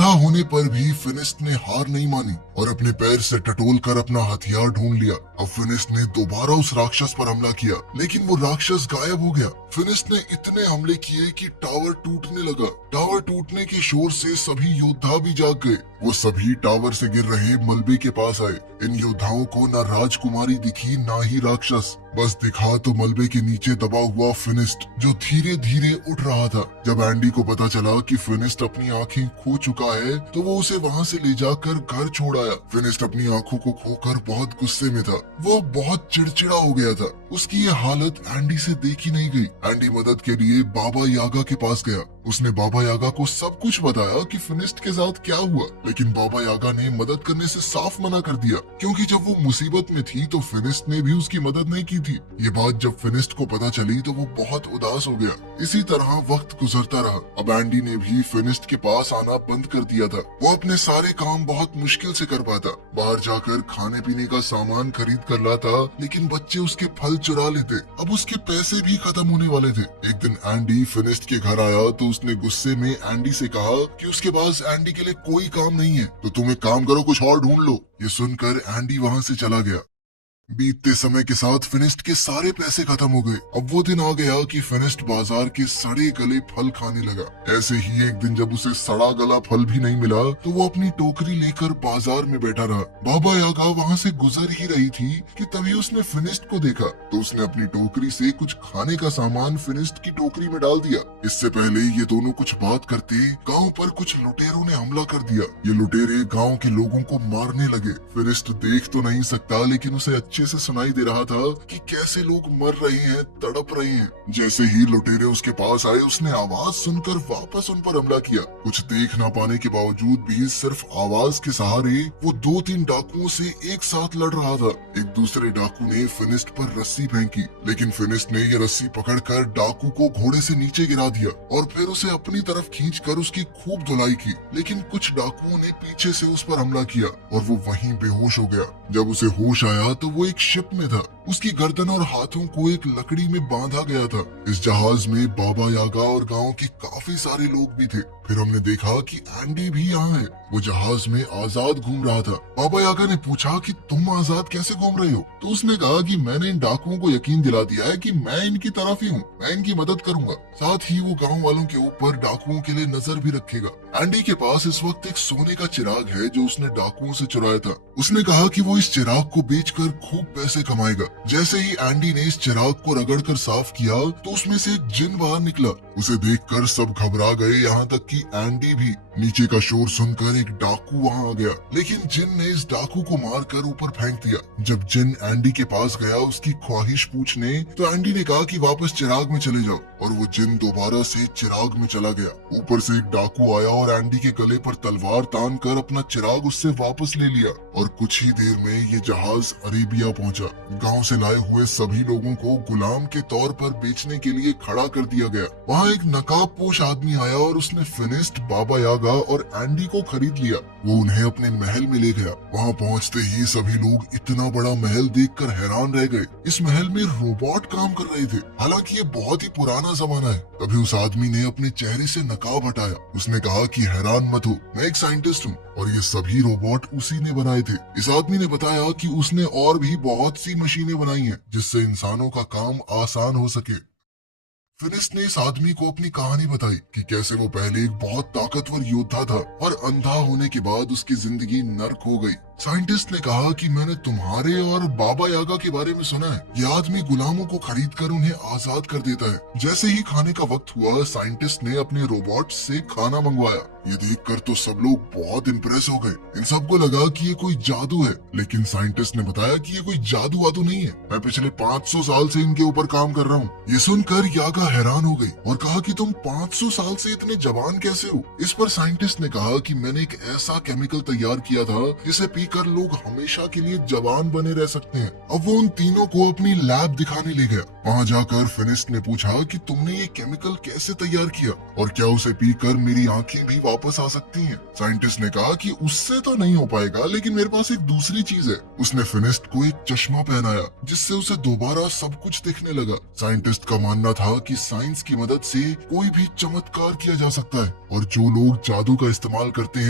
अंधा होने पर भी फिनिस्ट ने हार नहीं मानी और अपने पैर से टटोल कर अपना हथियार ढूंढ लिया। अब फिनिस्ट ने दोबारा उस राक्षस पर हमला किया, लेकिन वो राक्षस गायब हो गया। फिनिस्ट ने इतने हमले किए कि टावर टूटने लगा। टावर टूटने के शोर से सभी योद्धा भी जाग गए। वो सभी टावर से गिर रहे मलबे के पास आए। इन योद्धाओं को न राजकुमारी दिखी न ही राक्षस, बस दिखा तो मलबे के नीचे दबा हुआ फिनिस्ट, जो धीरे धीरे उठ रहा था। जब एंडी को पता चला कि फिनिस्ट अपनी आंखें खो चुका है, तो वो उसे वहां से ले जाकर घर छोड़ आया। फिनिस्ट अपनी आंखों को खोकर बहुत गुस्से में था। वो बहुत चिड़चिड़ा हो गया था। उसकी ये हालत एंडी से देखी नहीं गई। एंडी मदद के लिए बाबा यागा के पास गया। उसने बाबा यागा को सब कुछ बताया कि फिनिस्ट के साथ क्या हुआ, लेकिन बाबा यागा ने मदद करने से साफ मना कर दिया, क्योंकि जब वो मुसीबत में थी तो फिनिस्ट ने भी उसकी मदद नहीं की थी। ये बात जब फिनिस्ट को पता चली तो वो बहुत उदास हो गया। इसी तरह वक्त गुजरता रहा। अब एंडी ने भी फिनिस्ट के पास आना बंद कर दिया था। वो अपने सारे काम बहुत मुश्किल से कर पाता। बाहर जाकर खाने पीने का सामान खरीद कर लाता, लेकिन बच्चे उसके फल चुरा लेते। अब उसके पैसे भी खत्म होने वाले थे। एक दिन एंडी फिनिस्ट के घर आया तो उसने गुस्से में एंडी से कहा कि उसके पास एंडी के लिए कोई काम नहीं है, तो तुम एक काम करो, कुछ और ढूंढ लो। ये सुनकर एंडी वहां से चला गया। बीतते समय के साथ फिनिस्ट के सारे पैसे खत्म हो गए। अब वो दिन आ गया कि फिनिस्ट बाजार के सड़े गले फल खाने लगा। ऐसे ही एक दिन जब उसे सड़ा गला फल भी नहीं मिला, तो वो अपनी टोकरी लेकर बाजार में बैठा रहा। बाबा यागा वहां से गुजर ही रही थी कि तभी उसने फिनिस्ट को देखा, तो उसने अपनी टोकरी से कुछ खाने का सामान फिनिस्ट की टोकरी में डाल दिया। इससे पहले ये दोनों कुछ बात करते, गाँव पर कुछ लुटेरों ने हमला कर दिया। ये लुटेरे गाँव के लोगों को मारने लगे। फिनिस्ट देख तो नहीं सकता, लेकिन उसे अच्छे से सुनाई दे रहा था कि कैसे लोग मर रहे हैं, तड़प रहे हैं। जैसे ही लुटेरे उसके पास आए, उसने आवाज सुनकर वापस उन पर हमला किया। कुछ देख ना पाने के बावजूद भी सिर्फ आवाज के सहारे वो 2-3 डाकुओं से एक साथ लड़ रहा था। एक दूसरे डाकू ने फिनिस्ट पर रस्सी फेंकी, लेकिन फिनिस्ट ने ये रस्सी पकड़कर डाकू को घोड़े से नीचे गिरा दिया और फिर उसे अपनी तरफ खींचकर उसकी खूब धुलाई की। लेकिन कुछ डाकुओं ने पीछे से उस पर हमला किया और वो वहीं बेहोश हो गया। जब उसे होश आया तो वो एक शिप में था। उसकी गर्दन और हाथों को एक लकड़ी में बांधा गया था। इस जहाज में बाबा यागा और गांव के काफी सारे लोग भी थे। फिर हमने देखा कि एंडी भी यहाँ है। वो जहाज में आजाद घूम रहा था। बाबा यागा ने पूछा कि तुम आजाद कैसे घूम रहे हो? तो उसने कहा कि मैंने इन डाकुओं को यकीन दिला दिया है कि मैं इनकी तरफ ही हूँ, मैं इनकी मदद करूंगा। साथ ही वो गाँव वालों के ऊपर डाकुओं के लिए नजर भी रखेगा। एंडी के पास इस वक्त एक सोने का चिराग है जो उसने डाकुओं से चुराया था। उसने कहा कि वो इस चिराग को बेचकर खूब पैसे कमाएगा। जैसे ही एंडी ने इस चिराग को रगड़कर साफ किया तो उसमें से एक जिन बाहर निकला। उसे देखकर सब घबरा गए, यहाँ तक कि एंडी भी। नीचे का शोर सुनकर एक डाकू वहाँ आ गया, लेकिन जिन ने इस डाकू को मारकर ऊपर फेंक दिया। जब जिन एंडी के पास गया उसकी ख्वाहिश पूछने, तो एंडी ने कहा कि वापस चिराग में चले जाओ, और वो जिन दोबारा से चिराग में चला गया। ऊपर से एक डाकू आया और एंडी के गले पर तलवार तान कर अपना चिराग उससे वापस ले लिया। और कुछ ही देर में ये जहाज अरेबिया पहुंचा। गांव से लाए हुए सभी लोगों को गुलाम के तौर पर बेचने के लिए खड़ा कर दिया गया। वहाँ एक नकाबपोश आदमी आया और उसने फिनिस्ट, बाबा यागा और एंडी को खरीद लिया। वो उन्हें अपने महल में ले गया। वहाँ पहुँचते ही सभी लोग इतना बड़ा महल देखकर हैरान रह गए। इस महल में रोबोट काम कर रहे थे। हालांकि ये बहुत ही पुराना जमाना है। तभी उस आदमी ने अपने चेहरे से नकाब हटाया। उसने कहा कि हैरान मत हो, मैं एक साइंटिस्ट हूँ और ये सभी रोबोट उसी ने बनाए थे। इस आदमी ने बताया कि उसने और भी बहुत सी मशीनें बनाई हैं जिससे इंसानों का काम आसान हो सके। फिनिस्ट ने इस आदमी को अपनी कहानी बताई कि कैसे वो पहले एक बहुत ताकतवर योद्धा था और अंधा होने के बाद उसकी जिंदगी नर्क हो गई। साइंटिस्ट ने कहा कि मैंने तुम्हारे और बाबा यागा के बारे में सुना है। ये आदमी गुलामों को खरीदकर उन्हें आजाद कर देता है। जैसे ही खाने का वक्त हुआ, साइंटिस्ट ने अपने रोबोट से खाना मंगवाया। ये देखकर तो सब लोग बहुत इम्प्रेस हो गए। इन सबको लगा कि ये कोई जादू है, लेकिन साइंटिस्ट ने बताया कि ये कोई जादू वादू नहीं है। मैं पिछले 500 साल से इनके ऊपर काम कर रहा हूँ। ये सुनकर यागा हैरान हो गई और कहा कि तुम 500 साल से इतने जवान कैसे हो? इस पर साइंटिस्ट ने कहा कि मैंने एक ऐसा केमिकल तैयार किया था जिसे पीकर लोग हमेशा के लिए जवान बने रह सकते हैं। अब वो उन तीनों को अपनी लैब दिखाने ले गया। वहाँ जाकर फिनिस्ट ने पूछा कि तुमने ये केमिकल कैसे तैयार किया और क्या उसे पीकर मेरी आंखें भी वापस आ सकती हैं? साइंटिस्ट ने कहा कि उससे तो नहीं हो पाएगा, लेकिन मेरे पास एक दूसरी चीज है। उसने फिनिस्ट को एक चश्मा पहनाया जिससे उसे दोबारा सब कुछ दिखने लगा। साइंटिस्ट का मानना था कि साइंस की मदद से कोई भी चमत्कार किया जा सकता है और जो लोग जादू का इस्तेमाल करते हैं